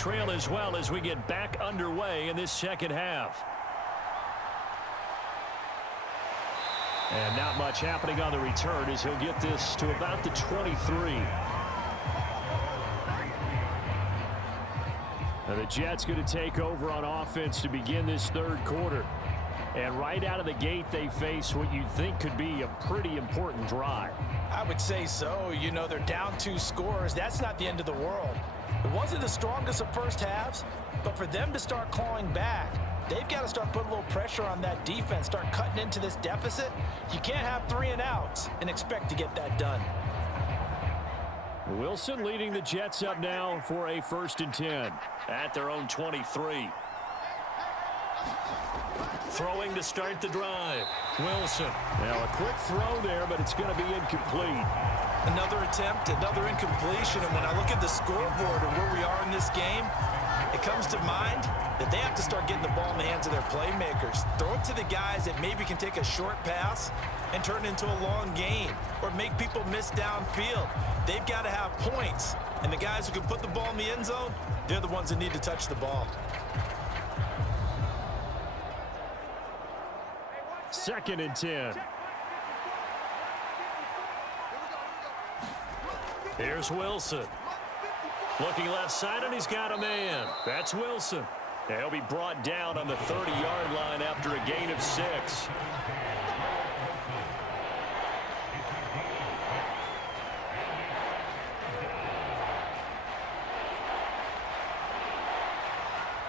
trail as well as we get back underway in this second half. And not much happening on the return as he'll get this to about the 23. Now the Jets going to take over on offense to begin this third quarter. And right out of the gate, they face what you'd think could be a pretty important drive. I would say so. You know, they're down 2 scores. That's not the end of the world. It wasn't the strongest of first halves, but for them to start clawing back, they've got to start putting a little pressure on that defense, start cutting into this deficit. You can't have 3 and outs and expect to get that done. Wilson leading the Jets up now for a 1st and 10 at their own 23. Throwing to start the drive. Wilson. Now a quick throw there, but it's going to be incomplete. Another attempt, another incompletion, and when I look at the scoreboard and where we are in this game, it comes to mind that they have to start getting the ball in the hands of their playmakers. Throw it to the guys that maybe can take a short pass and turn it into a long gain or make people miss downfield. They've got to have points, and the guys who can put the ball in the end zone, they're the ones that need to touch the ball. 2nd and 10. Here's Wilson. Looking left side, and he's got a man. That's Wilson. He'll be brought down on the 30-yard line after a gain of 6.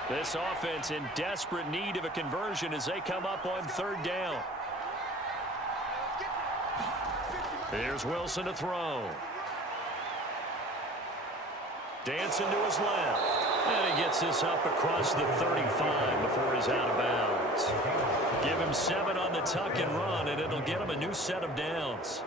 This offense in desperate need of a conversion as they come up on 3rd down. Here's Wilson to throw. Dancing to his left. And he gets this up across the 35 before he's out of bounds. Give him 7 on the tuck and run, and it'll get him a new set of downs.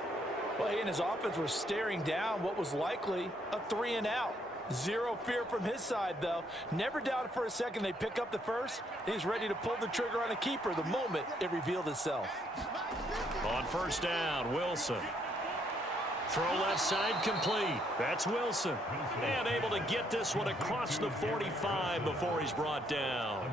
Well, he and his offense were staring down what was likely a 3 and out. Zero fear from his side, though. Never doubted for a second they'd pick up the first. He's ready to pull the trigger on a keeper the moment it revealed itself. On 1st down, Wilson. Throw left side complete. That's Wilson. And able to get this one across the 45 before he's brought down.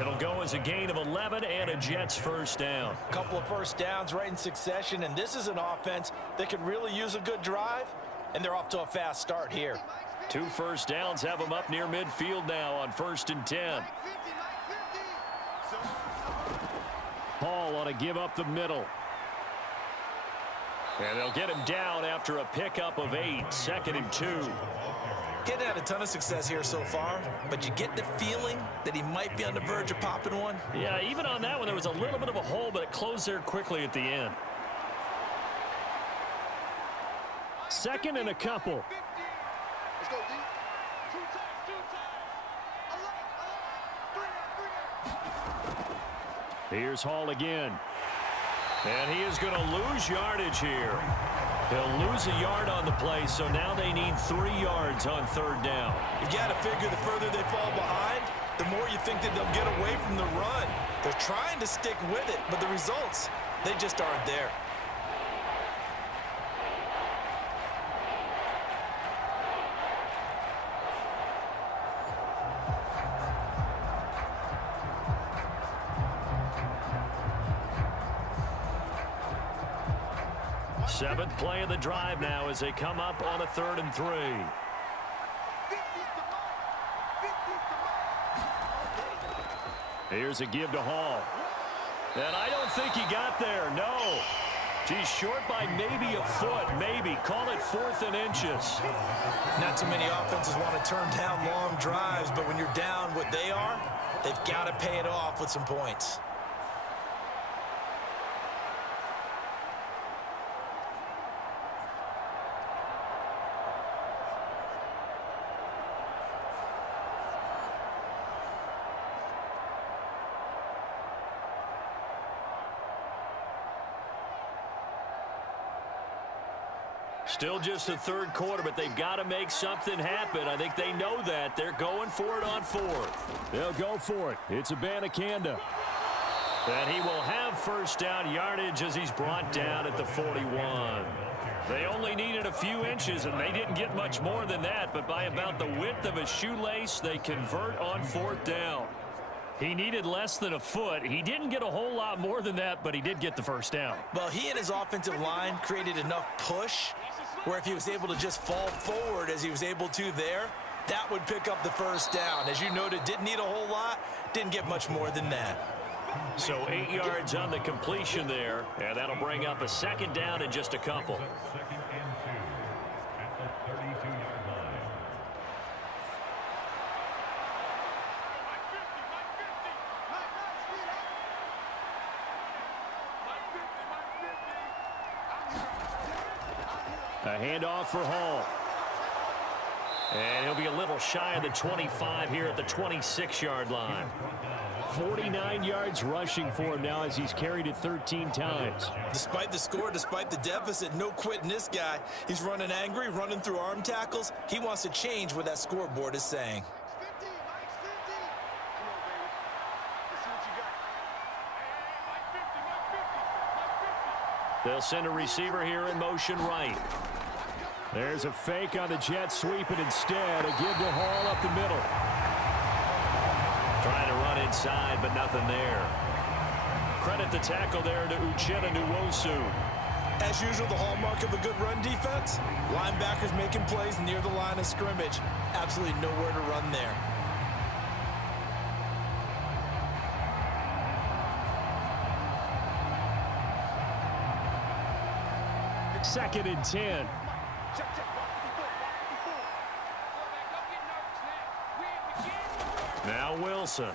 It'll go as a gain of 11 and a Jets 1st down. A couple of first downs right in succession, and this is an offense that could really use a good drive, and they're off to a fast start here. 2 first downs have them up near midfield now on 1st and 10. Paul on a give up the middle. And they'll get him down after a pickup of 8, 2nd and 2. Getting had a ton of success here so far, but you get the feeling that he might be on the verge of popping one. Yeah, even on that one, there was a little bit of a hole, but it closed there quickly at the end. 2nd and a couple. Here's Hall again. And he is going to lose yardage here. He'll lose a yard on the play, so now they need 3 yards on 3rd down. You got to figure the further they fall behind, the more you think that they'll get away from the run. They're trying to stick with it, but the results, they just aren't there. Seventh play of the drive now as they come up on a 3rd and 3. Here's a give to Hall. And I don't think he got there, no. He's short by maybe a foot, maybe. Call it 4th and inches. Not too many offenses want to turn down long drives, but when you're down what they are, they've got to pay it off with some points. Still just the 3rd quarter, but they've got to make something happen. I think they know that. They're going for it on 4th. They'll go for it. It's Abanikanda. And he will have first down yardage as he's brought down at the 41. They only needed a few inches, and they didn't get much more than that, but by about the width of a shoelace, they convert on fourth down. He needed less than a foot. He didn't get a whole lot more than that, but he did get the first down. Well, he and his offensive line created enough push where if he was able to just fall forward as he was able to there, that would pick up the first down. As you noted, didn't need a whole lot, didn't get much more than that. So 8 yards on the completion there, and that'll bring up a second down in just a couple. A handoff for Hall. And he'll be a little shy of the 25 here at the 26-yard line. 49 yards rushing for him now as he's carried it 13 times. Despite the score, despite the deficit, no quitting this guy. He's running angry, running through arm tackles. He wants to change what that scoreboard is saying. They'll send a receiver here in motion right. There's a fake on the jet sweep, and instead a give to Hall up the middle. Trying to run inside, but nothing there. Credit the tackle there to Uchenna Nwosu. As usual, the hallmark of a good run defense, linebackers making plays near the line of scrimmage. Absolutely nowhere to run there. Second and 10. Now Wilson.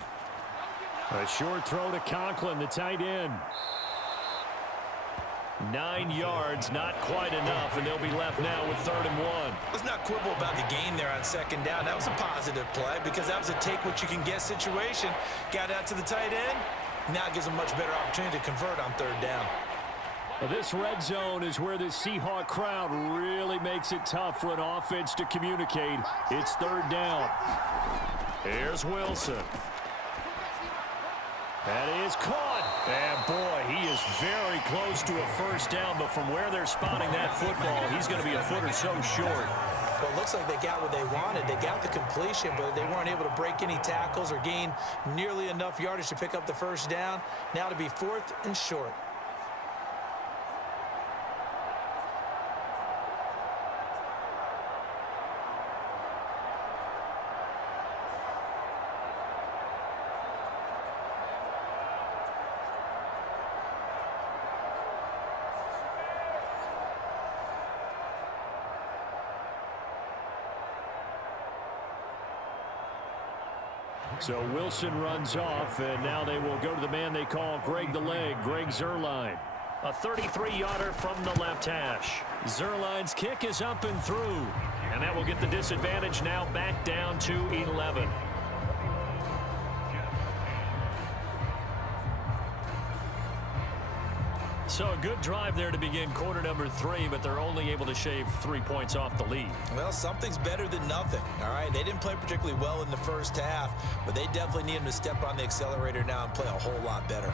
A short throw to Conklin, the tight end. 9 yards, not quite enough, and they'll be left now with 3rd and 1. Let's not quibble about the gain there on second down. That was a positive play because that was a take-what-you-can-get situation. Got out to the tight end. Now it gives them much better opportunity to convert on 3rd down. This red zone is where the Seahawk crowd really makes it tough for an offense to communicate. It's 3rd down. Here's Wilson. That is caught. And boy, he is very close to a first down, but from where they're spotting that football, he's going to be a foot or so short. Well, it looks like they got what they wanted. They got the completion, but they weren't able to break any tackles or gain nearly enough yardage to pick up the first down. Now to be 4th and short. So Wilson runs off, and now they will go to the man they call Greg the Leg, Greg Zuerlein. A 33-yarder from the left hash. Zuerlein's kick is up and through, and that will get the disadvantage now back down to 11. So a good drive there to begin quarter number 3, but they're only able to shave 3 points off the lead. Well, something's better than nothing, all right? They didn't play particularly well in the first half, but they definitely need them to step on the accelerator now and play a whole lot better.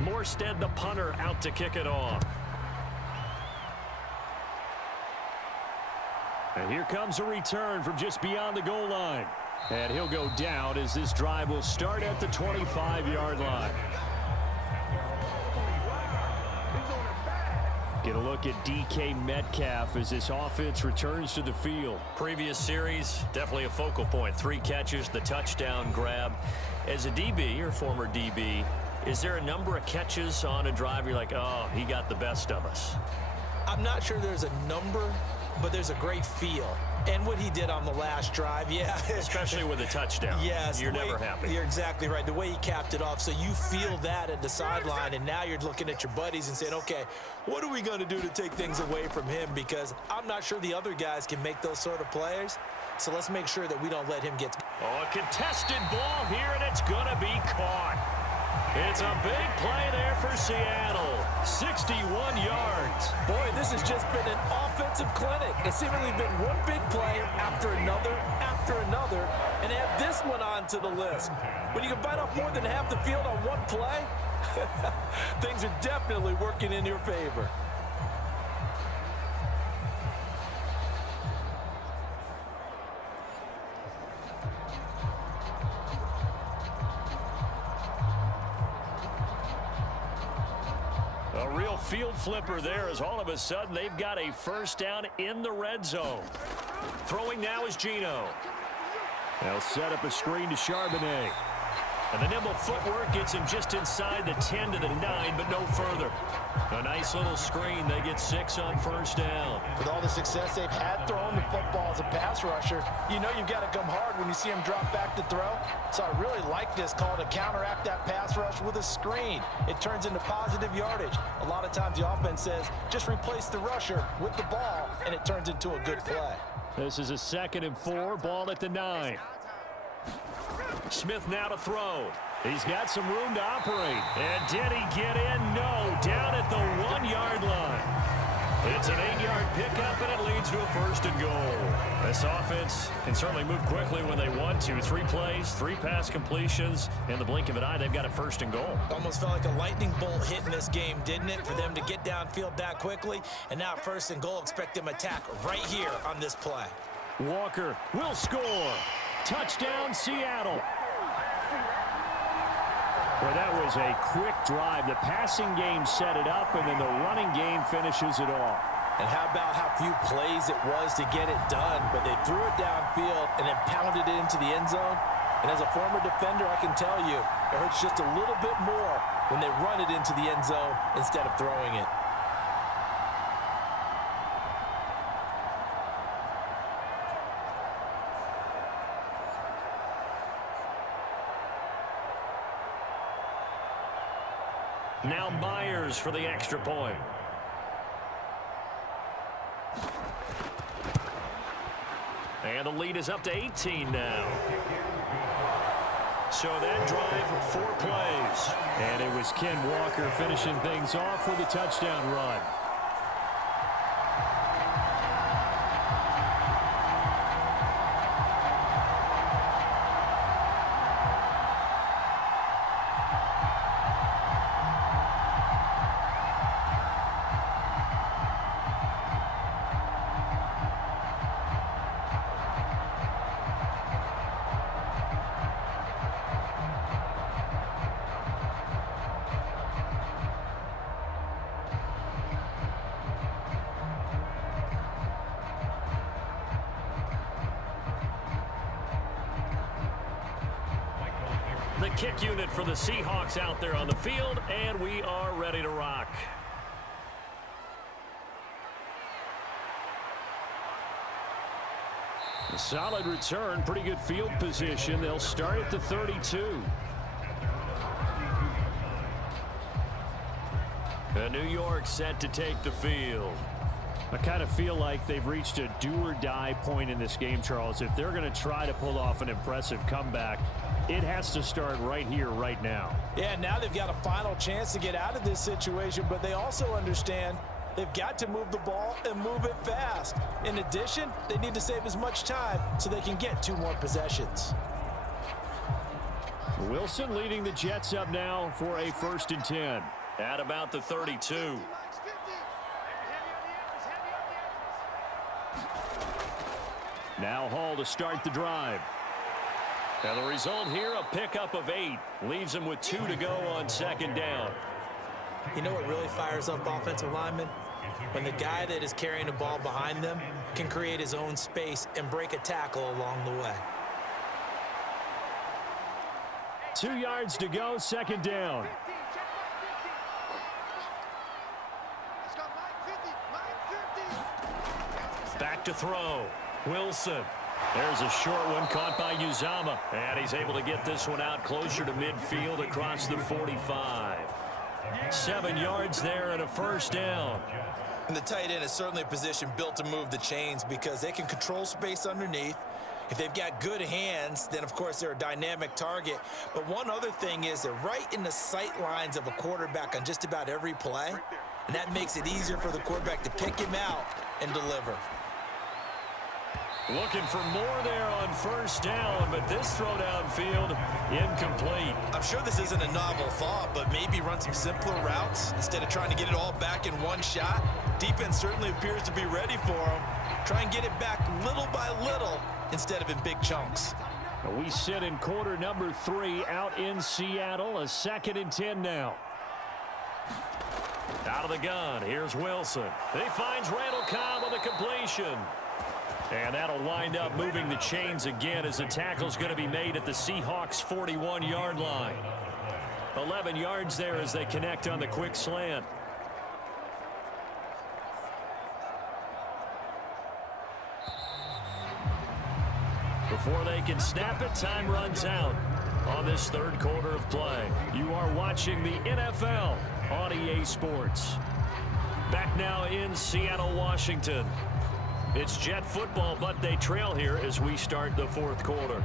Morstead, the punter, out to kick it off. And here comes a return from just beyond the goal line. And he'll go down as this drive will start at the 25-yard line. Get a look at DK Metcalf as this offense returns to the field. Previous series, definitely a focal point. 3 catches, the touchdown grab. As a DB, or former DB, is there a number of catches on a drive you're like, oh, he got the best of us? I'm not sure there's a number, but there's a great feel. And what he did on the last drive, yeah. Especially with a touchdown. Yes. You're never happy. You're exactly right. The way he capped it off, so you feel that at the sideline, and now you're looking at your buddies and saying, okay, what are we going to do to take things away from him? Because I'm not sure the other guys can make those sort of plays. So let's make sure that we don't let him get. Oh, a contested ball here, and it's going to be caught. It's a big play there for Seattle. 61 yards. Boy, this has just been an offensive clinic. It's seemingly been one big play after another, and add this one on to the list. When you can bite off more than half the field on one play, things are definitely working in your favor. A real field flipper there as all of a sudden they've got a first down in the red zone. Throwing now is Geno. They'll set up a screen to Charbonnet. And the nimble footwork gets him just inside the 10 to the 9, but no further. A nice little screen. They get 6 on first down. With all the success they've had throwing the football as a pass rusher, you know you've got to come hard when you see him drop back to throw. So I really like this call to counteract that pass rush with a screen. It turns into positive yardage. A lot of times the offense says, just replace the rusher with the ball, and it turns into a good play. This is a 2nd and 4, ball at the 9. Smith now to throw. He's got some room to operate. And did he get in? No. Down at the 1-yard line. It's an 8-yard pickup, and it leads to a 1st and goal. This offense can certainly move quickly when they want to. 3 plays, 3 pass completions. In the blink of an eye, they've got a 1st and goal. Almost felt like a lightning bolt hit in this game, didn't it? For them to get downfield that quickly. And now 1st and goal, expect them to attack right here on this play. Walker will score. Touchdown, Seattle. Well, that was a quick drive. The passing game set it up, and then the running game finishes it off. And how about how few plays it was to get it done, but they threw it downfield and then pounded it into the end zone. And as a former defender, I can tell you, it hurts just a little bit more when they run it into the end zone instead of throwing it. Now Myers for the extra point. And the lead is up to 18 now. So that drive, 4 plays. And it was Ken Walker finishing things off with a touchdown run. The kick unit for the Seahawks out there on the field, and we are ready to rock. A solid return, pretty good field position. They'll start at the 32. And New York set to take the field. I kind of feel like they've reached a do-or-die point in this game, Charles. If they're going to try to pull off an impressive comeback, it has to start right here, right now. Yeah, now they've got a final chance to get out of this situation, but they also understand they've got to move the ball and move it fast. In addition, they need to save as much time so they can get 2 more possessions. Wilson leading the Jets up now for a 1st and 10 at about the 32. Now Hall to start the drive. Now the result here, a pickup of 8. Leaves him with 2 to go on 2nd down. You know what really fires up offensive linemen? When the guy that is carrying the ball behind them can create his own space and break a tackle along the way. 2 yards to go, 2nd down. Back to throw. Wilson. There's a short one caught by Uzama. And he's able to get this one out closer to midfield across the 45. 7 yards there and a 1st down. And the tight end is certainly a position built to move the chains because they can control space underneath. If they've got good hands, then, of course, they're a dynamic target. But one other thing is they're right in the sight lines of a quarterback on just about every play, and that makes it easier for the quarterback to pick him out and deliver. Looking for more there on first down, but this throw downfield incomplete. I'm sure this isn't a novel thought, but maybe run some simpler routes instead of trying to get it all back in one shot. Defense certainly appears to be ready for him. Try and get it back little by little instead of in big chunks. We sit in quarter number 3 out in Seattle. A 2nd and 10 now. Out of the gun, here's Wilson. He finds Randall Cobb with a completion. And that'll wind up moving the chains again as the tackle's going to be made at the Seahawks 41-yard line. 11 yards there as they connect on the quick slant. Before they can snap it, time runs out on this third quarter of play. You are watching the NFL on EA Sports. Back now in Seattle, Washington. It's Jet football, but they trail here as we start the fourth quarter.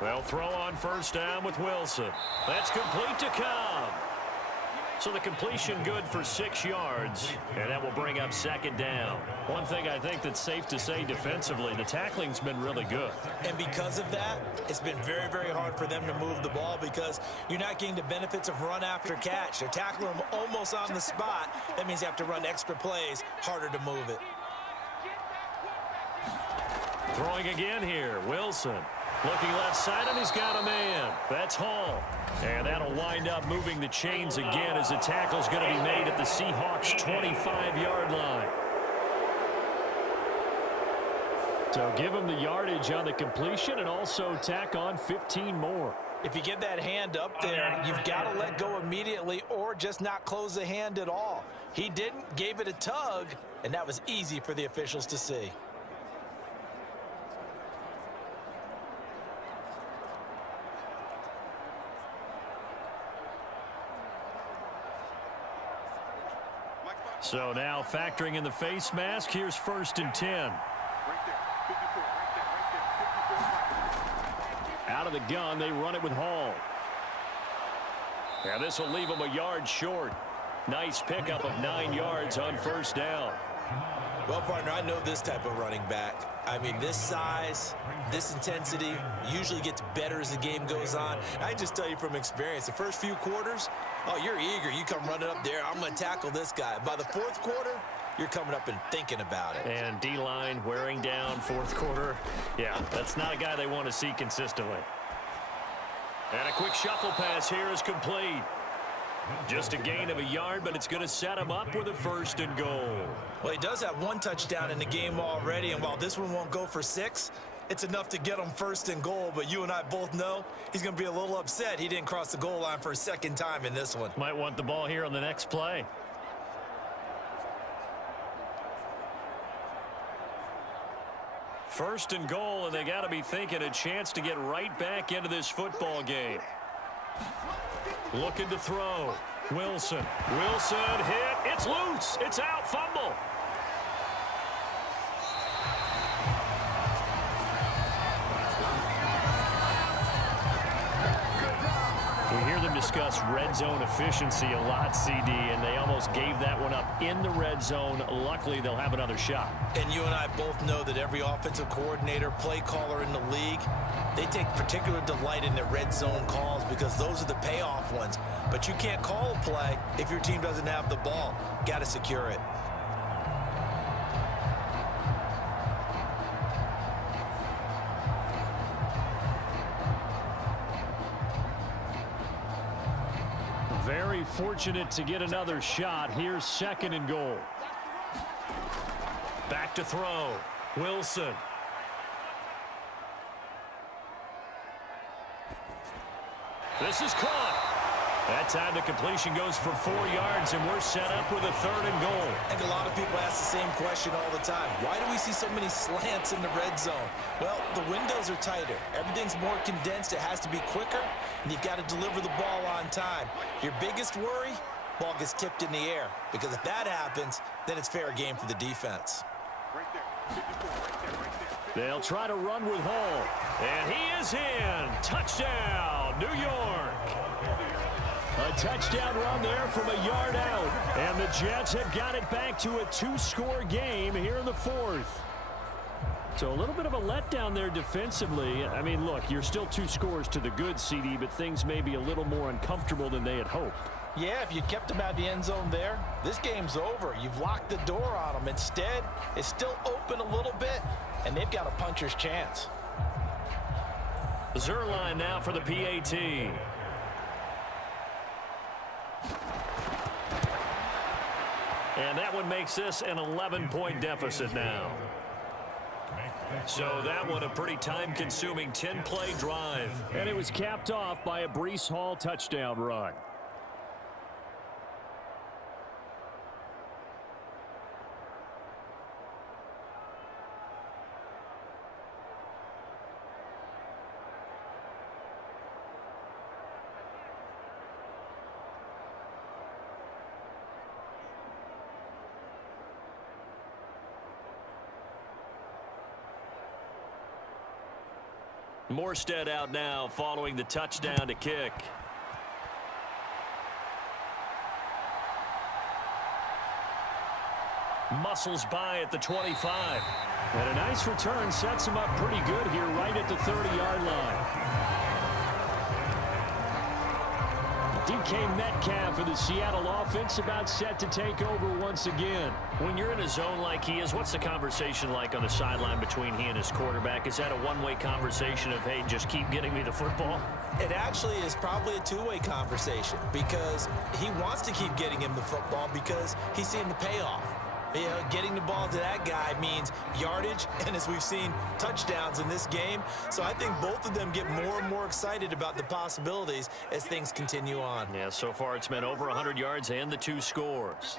They'll throw on first down with Wilson. That's complete to Cobb. So the completion good for 6 yards, and that will bring up 2nd down. One thing I think that's safe to say defensively, the tackling's been really good. And because of that, it's been very, very hard for them to move the ball because you're not getting the benefits of run after catch. They're tackling them almost on the spot. That means you have to run extra plays, harder to move it. Throwing again here, Wilson. Looking left side, and he's got a man. That's Hall. And that'll wind up moving the chains again as the tackle's going to be made at the Seahawks 25-yard line. So give him the yardage on the completion and also tack on 15 more. If you get that hand up there, you've got to let go immediately or just not close the hand at all. He didn't, gave it a tug, and that was easy for the officials to see. So now factoring in the face mask, here's 1st and 10. Out of the gun, they run it with Hall. Now this will leave them a yard short. Nice pickup of 9 yards on first down. Well, partner, I know this type of running back. I mean, this size, this intensity usually gets better as the game goes on. I just tell you from experience, the first few quarters, oh, you're eager. You come running up there. I'm going to tackle this guy. By the fourth quarter, you're coming up and thinking about it. And D-line wearing down fourth quarter. Yeah, that's not a guy they want to see consistently. And a quick shuffle pass here is complete. Just a gain of a yard, but it's going to set him up with a 1st and goal. Well, he does have 1 touchdown in the game already, and while this one won't go for 6, it's enough to get him 1st and goal. But you and I both know he's going to be a little upset he didn't cross the goal line for a 2nd time in this one. Might want the ball here on the next play. First and goal, and they got to be thinking a chance to get right back into this football game. Looking to throw. Wilson. Wilson hit. It's loose. It's out. Fumble. We hear them discuss red zone efficiency a lot, CD, and they almost gave that one up in the red zone. Luckily, they'll have another shot. And you and I both know that every offensive coordinator, play caller in the league, they take particular delight in their red zone calls because those are the payoff ones. But you can't call a play if your team doesn't have the ball. Got to secure it. Very fortunate to get another shot. Here's 2nd and goal. Back to throw. Wilson. This is caught. That time the completion goes for 4 yards, and we're set up with a 3rd and goal. I think a lot of people ask the same question all the time. Why do we see so many slants in the red zone? Well, the windows are tighter. Everything's more condensed. It has to be quicker, and you've got to deliver the ball on time. Your biggest worry, ball gets tipped in the air, because if that happens, then it's fair game for the defense. They'll try to run with Hall, and he is in. Touchdown, New York. A touchdown run there from a yard out. And the Jets have got it back to a 2-score game here in the 4th. So a little bit of a letdown there defensively. I mean, look, you're still 2 scores to the good, CD, but things may be a little more uncomfortable than they had hoped. Yeah, if you kept them out of the end zone there, this game's over. You've locked the door on them. Instead, it's still open a little bit, and they've got a puncher's chance. Zerline now for the PAT. And that one makes this an 11-point deficit now. So that one a pretty time-consuming 10-play drive. And it was capped off by a Breece Hall touchdown run. Morstead out now following the touchdown to kick. Muscles by at the 25. And a nice return sets him up pretty good here right at the 30-yard line. DK Metcalf for the Seattle offense about set to take over once again. When you're in a zone like he is, what's the conversation like on the sideline between he and his quarterback? Is that a one-way conversation of, hey, just keep getting me the football? It actually is probably a two-way conversation because he wants to keep getting him the football because he's seeing the payoff. You know, getting the ball to that guy means yardage, and as we've seen, touchdowns in this game. So I think both of them get more and more excited about the possibilities as things continue on. Yeah, so far it's been over 100 yards and the 2 scores.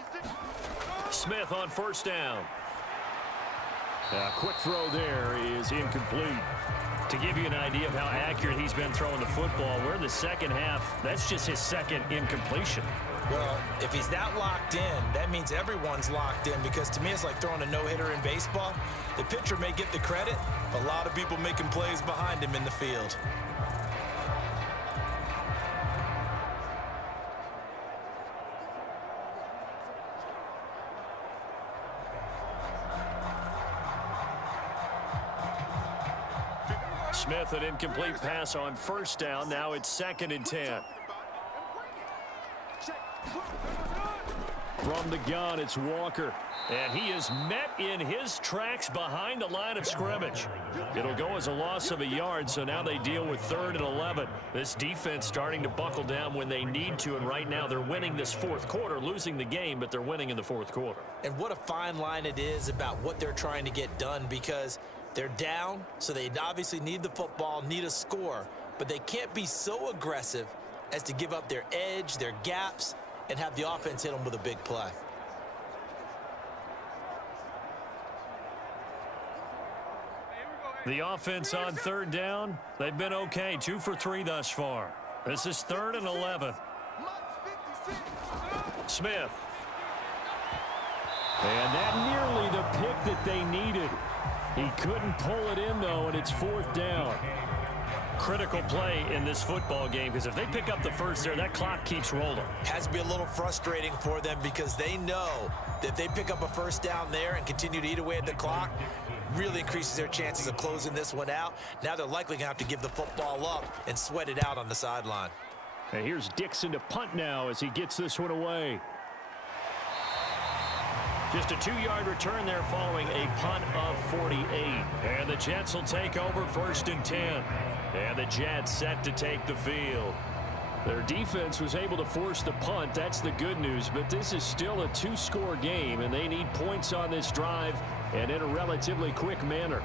Smith on first down. A quick throw there is incomplete. To give you an idea of how accurate he's been throwing the football, we're in the second half. That's just his second incompletion. Well, if he's that locked in, that means everyone's locked in because to me it's like throwing a no-hitter in baseball. The pitcher may get the credit, a lot of people making plays behind him in the field. Smith, an incomplete pass on first down. Now it's 2nd and 10. From the gun, it's Walker. And he is met in his tracks behind the line of scrimmage. It'll go as a loss of a yard, so now they deal with 3rd and 11. This defense starting to buckle down when they need to, and right now they're winning this 4th quarter, losing the game, but they're winning in the 4th quarter. And what a fine line it is about what they're trying to get done because they're down, so they obviously need the football, need a score, but they can't be so aggressive as to give up their edge, their gaps, and have the offense hit them with a big play. The offense on 3rd down, they've been okay. 2 for 3 thus far. This is 3rd and 11. Smith. And that nearly the pick that they needed. He couldn't pull it in, though, and it's 4th down. Critical play in this football game because if they pick up the first there, that clock keeps rolling. Has to be a little frustrating for them because they know that if they pick up a first down there and continue to eat away at the clock, really increases their chances of closing this one out. Now they're likely going to have to give the football up and sweat it out on the sideline. And here's Dixon to punt now as he gets this one away. Just a 2-yard return there following a punt of 48. And the Jets will take over 1st and 10. And the Jets set to take the field. Their defense was able to force the punt. That's the good news. But this is still a 2-score game, and they need points on this drive and in a relatively quick manner.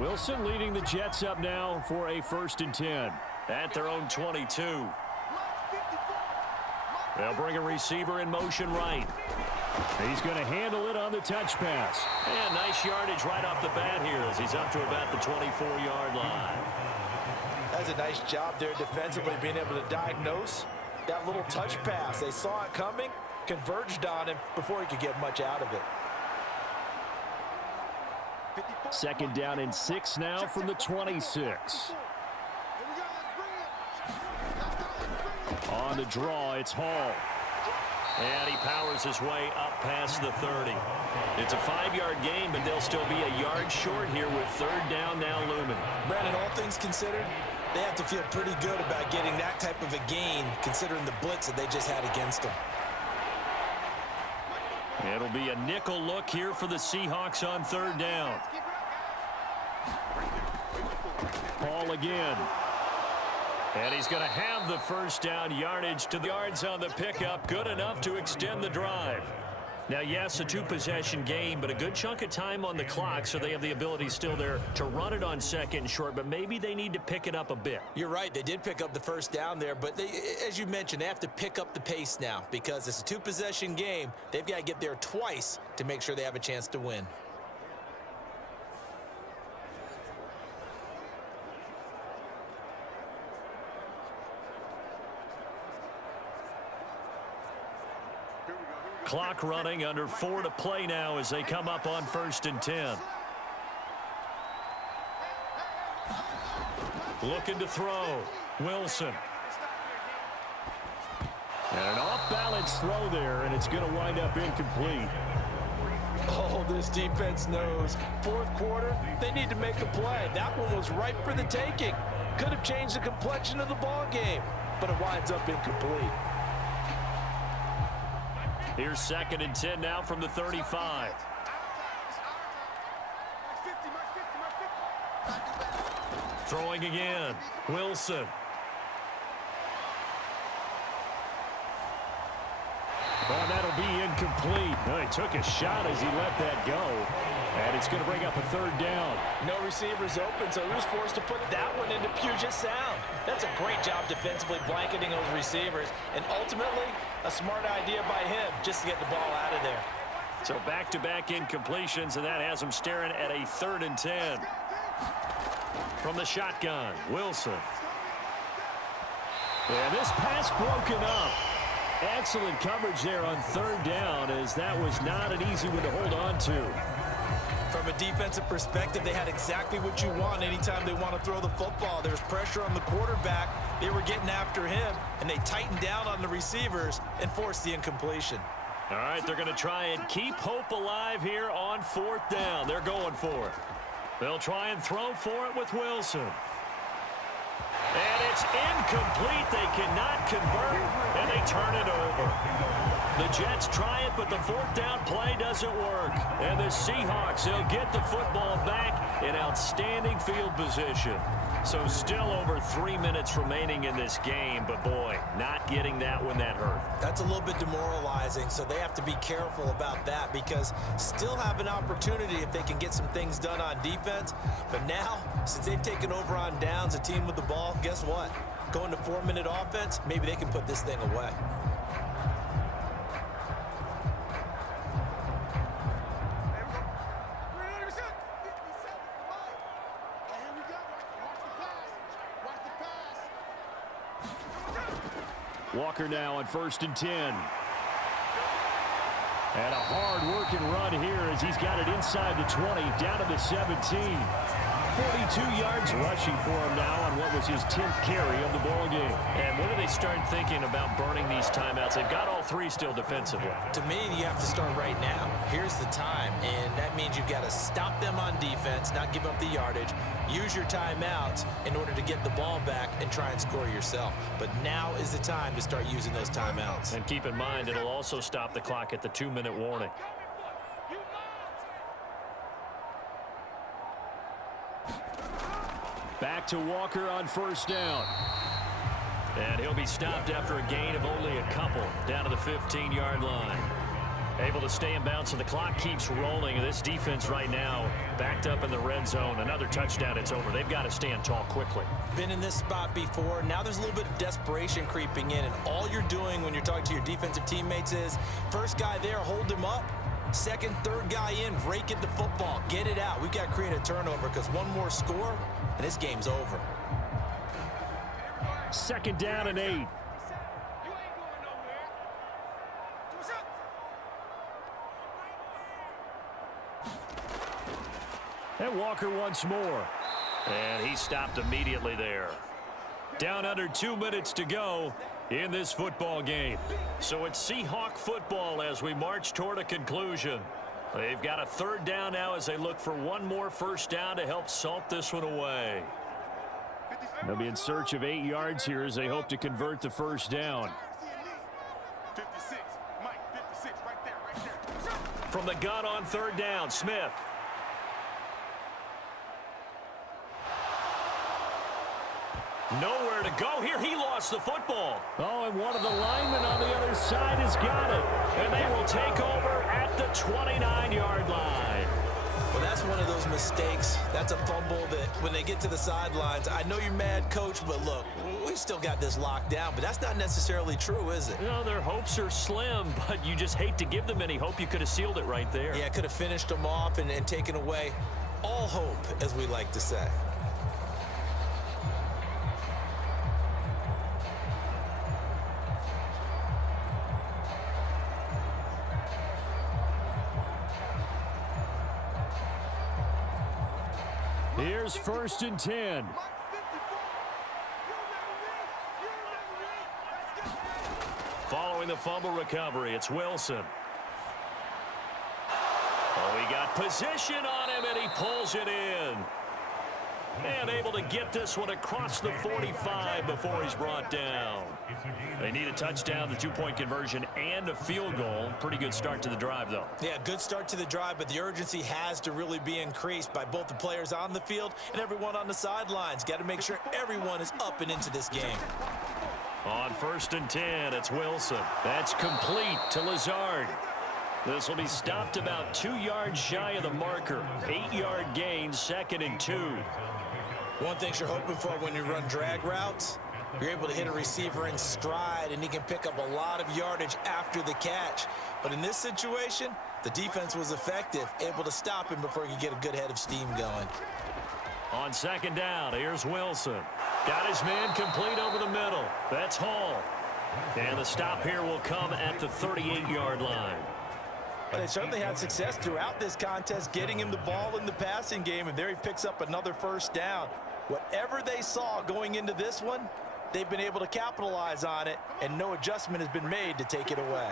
Wilson leading the Jets up now for a 1st and 10. At their own 22. They'll bring a receiver in motion right. He's going to handle it on the touch pass. And nice yardage right off the bat here as he's up to about the 24-yard line. That's a nice job there defensively, being able to diagnose that little touch pass. They saw it coming, converged on him before he could get much out of it. 2nd down and 6 now from the 26. On the draw, it's Hall. And he powers his way up past the 30. It's a 5-yard gain, but they'll still be a yard short here with 3rd down now looming. Brandon, all things considered, they have to feel pretty good about getting that type of a gain, considering the blitz that they just had against them. It'll be a nickel look here for the Seahawks on 3rd down. Ball again. And he's going to have the 1st down yardage to the yards on the pickup. Good enough to extend the drive. Now, yes, a 2-possession game, but a good chunk of time on the clock, so they have the ability still there to run it on 2nd and short, but maybe they need to pick it up a bit. You're right. They did pick up the 1st down there, but as you mentioned, they have to pick up the pace now because it's a 2-possession game. They've got to get there twice to make sure they have a chance to win. Clock running, under 4 to play now as they come up on 1st and 10. Looking to throw. Wilson. And an off-balance throw there, and it's going to wind up incomplete. Oh, this defense knows. 4th quarter, they need to make a play. That one was ripe for the taking. Could have changed the complexion of the ball game, but it winds up incomplete. Here's 2nd and 10 now from the 35. Throwing again. Wilson. Well, that'll be incomplete. Well, he took a shot as he let that go. And it's going to bring up a 3rd down. No receivers open, so he was forced to put that one into Puget Sound. That's a great job defensively blanketing those receivers. And ultimately, a smart idea by him just to get the ball out of there. So back-to-back incompletions, and that has him staring at a 3rd and 10. From the shotgun, Wilson. And this pass broken up. Excellent coverage there on 3rd down, as that was not an easy one to hold on to. From a defensive perspective, they had exactly what you want anytime they want to throw the football. There's pressure on the quarterback. They were getting after him, and they tightened down on the receivers and forced the incompletion. All right, they're going to try and keep hope alive here on 4th down. They're going for it. They'll try and throw for it with Wilson. And it's incomplete. They cannot convert, and they turn it over. The Jets try it, but the 4th down play doesn't work. And the Seahawks, they'll get the football back in outstanding field position. So still over 3 minutes remaining in this game, but boy, not getting that when that hurt. That's a little bit demoralizing, so they have to be careful about that because still have an opportunity if they can get some things done on defense. But now, since they've taken over on downs, a team with the ball, guess what? Going to 4-minute offense, maybe they can put this thing away. Walker now on 1st and 10. And a hard-working run here as he's got it inside the 20, down to the 17. 42 yards rushing for him now on what was his 10th carry of the ball game. And when do they start thinking about burning these timeouts? They've got all 3 still defensively. To me, you have to start right now. Here's the time, and that means you've got to stop them on defense, not give up the yardage, use your timeouts in order to get the ball back and try and score yourself. But now is the time to start using those timeouts. And keep in mind, it'll also stop the clock at the 2-minute warning. Back to Walker on 1st down. And he'll be stopped after a gain of only a couple, down to the 15-yard line. Able to stay in bounds, so the clock keeps rolling. This defense right now backed up in the red zone. Another touchdown, it's over. They've got to stand tall quickly. Been in this spot before. Now there's a little bit of desperation creeping in, and all you're doing when you're talking to your defensive teammates is, first guy there, hold him up. Second, third guy in, rake at the football. Get it out. We've got to create a turnover because one more score, and this game's over. 2nd down and 8. And Walker once more. And he stopped immediately there. Down under 2 minutes to go in this football game. So it's Seahawk football as we march toward a conclusion. They've got a 3rd down now as they look for one more first down to help salt this one away. They'll be in search of 8 yards here as they hope to convert the first down. 56, Mike, 56, right there. From the gun on 3rd down, Smith. Nowhere to go here. He lost the football. Oh, and one of the linemen on the other side has got it. And they will take over at the 29-yard line. Well, that's one of those mistakes. That's a fumble that when they get to the sidelines, I know you're mad, Coach, but look, we've still got this locked down. But that's not necessarily true, is it? You know, their hopes are slim, but you just hate to give them any hope. You could have sealed it right there. Yeah, could have finished them off and taken away all hope, as we like to say. Here's 1st and 10. Following the fumble recovery, it's Wilson. Oh, he got position on him, and he pulls it in. And able to get this one across the 45 before he's brought down. They need a touchdown, the 2-point conversion, and a field goal. Pretty good start to the drive, though. Yeah, good start to the drive, but the urgency has to really be increased by both the players on the field and everyone on the sidelines. Got to make sure everyone is up and into this game. On 1st and 10, it's Wilson. That's complete to Lazard. This will be stopped about 2 yards shy of the marker. 8-yard gain, 2nd and 2. One thing you're hoping for when you run drag routes, you're able to hit a receiver in stride, and he can pick up a lot of yardage after the catch. But in this situation, the defense was effective, able to stop him before he could get a good head of steam going. On 2nd down, here's Wilson. Got his man complete over the middle. That's Hall. And the stop here will come at the 38-yard line. But they certainly had success throughout this contest, getting him the ball in the passing game, and there he picks up another first down. Whatever they saw going into this one, they've been able to capitalize on it, and no adjustment has been made to take it away.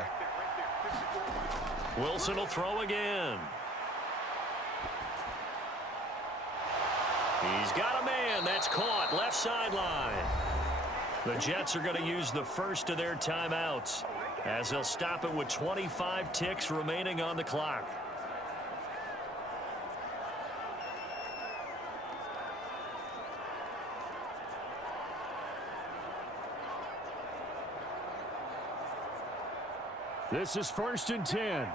Wilson will throw again. He's got a man. That's caught. Left sideline. The Jets are going to use the first of their timeouts as they'll stop it with 25 ticks remaining on the clock. This is 1st and 10.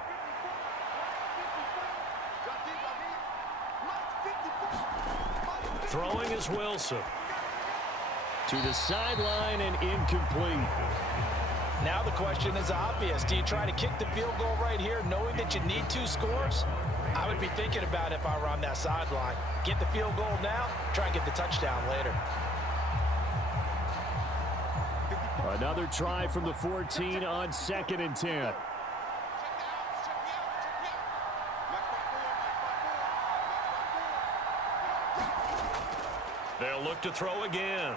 Throwing is Wilson. To the sideline and incomplete. Now the question is obvious. Do you try to kick the field goal right here knowing that you need 2 scores? I would be thinking about if I were on that sideline. Get the field goal now, try and get the touchdown later. Another try from the 14 on 2nd and 10. They'll look to throw again.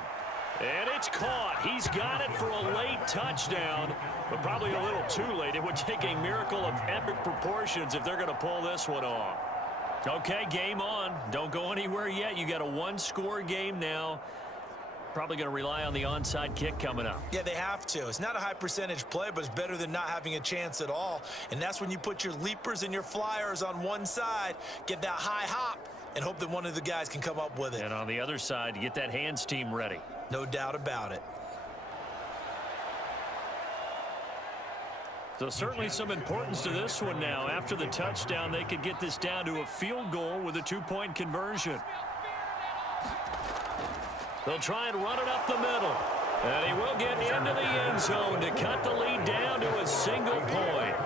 And it's caught. He's got it for a late touchdown, but probably a little too late. It would take a miracle of epic proportions if they're going to pull this one off. Okay, game on. Don't go anywhere yet. You got a 1-score game now. Probably going to rely on the onside kick coming up. Yeah, they have to. It's not a high percentage play, but it's better than not having a chance at all. And that's when you put your leapers and your flyers on one side, get that high hop, and hope that one of the guys can come up with it. And on the other side, you get that hands team ready. No doubt about it. So certainly some importance to this one now. After the touchdown, they could get this down to a field goal with a 2-point conversion. They'll try and run it up the middle. And he will get into the end zone to cut the lead down to a single point.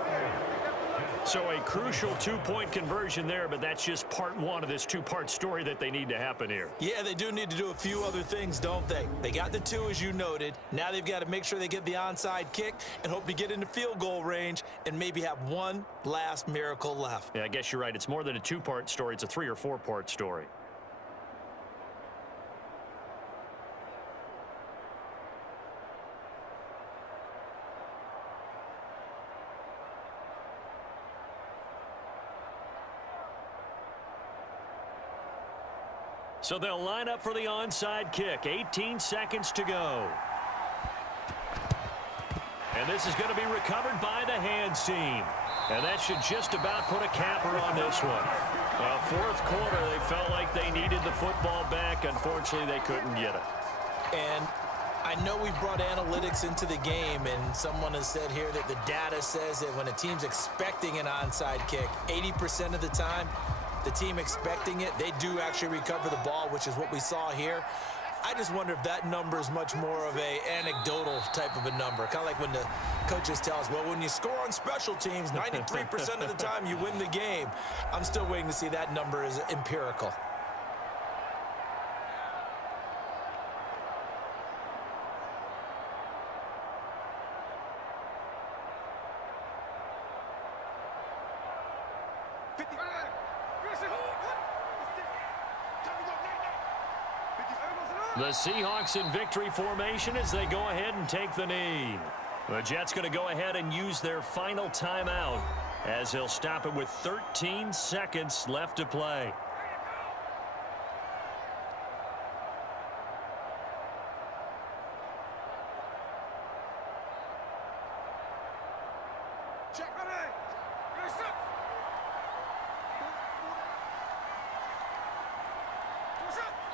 So a crucial 2-point conversion there, but that's just part one of this two-part story that they need to happen here. Yeah, they do need to do a few other things, don't they? They got the 2, as you noted. Now they've got to make sure they get the onside kick and hope to get into field goal range and maybe have one last miracle left. Yeah, I guess you're right. It's more than a 2-part story. It's a 3- or 4-part story. So they'll line up for the onside kick. 18 seconds to go. And this is going to be recovered by the hands team. And that should just about put a capper on this one. Well, fourth quarter, they felt like they needed the football back. Unfortunately, they couldn't get it. And I know we've brought analytics into the game, and someone has said here that the data says that when a team's expecting an onside kick, 80% of the time, the team expecting it, they do actually recover the ball, which is what we saw here. I just wonder if that number is much more of a anecdotal type of a number. Kind of like when the coaches tell us, well, when you score on special teams, 93% of the time you win the game. I'm still waiting to see that number is empirical. The Seahawks in victory formation as they go ahead and take the knee. The Jets going to go ahead and use their final timeout as he'll stop it with 13 seconds left to play.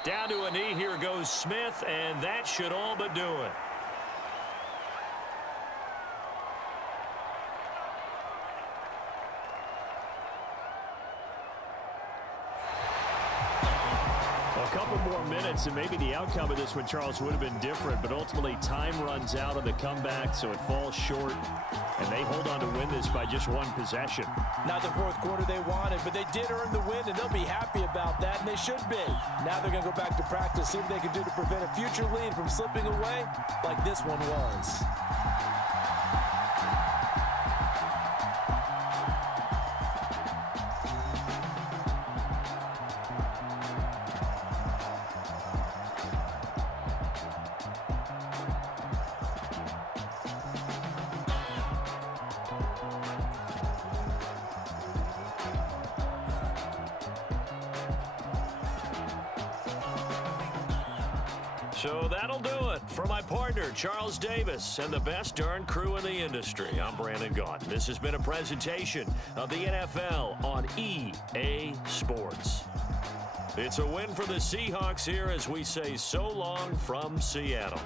Down to a knee, here goes Smith, and that should all but do it. A couple more minutes, and maybe the outcome of this one, Charles, would have been different, but ultimately time runs out on the comeback, so it falls short, and they hold on to win this by just one possession. Not the fourth quarter they wanted, but they did earn the win, and they'll be happy about that, and they should be. Now they're going to go back to practice, see what they can do to prevent a future lead from slipping away like this one was. So that'll do it. For my partner, Charles Davis, and the best darn crew in the industry, I'm Brandon Gaudin. This has been a presentation of the NFL on EA Sports. It's a win for the Seahawks here as we say so long from Seattle.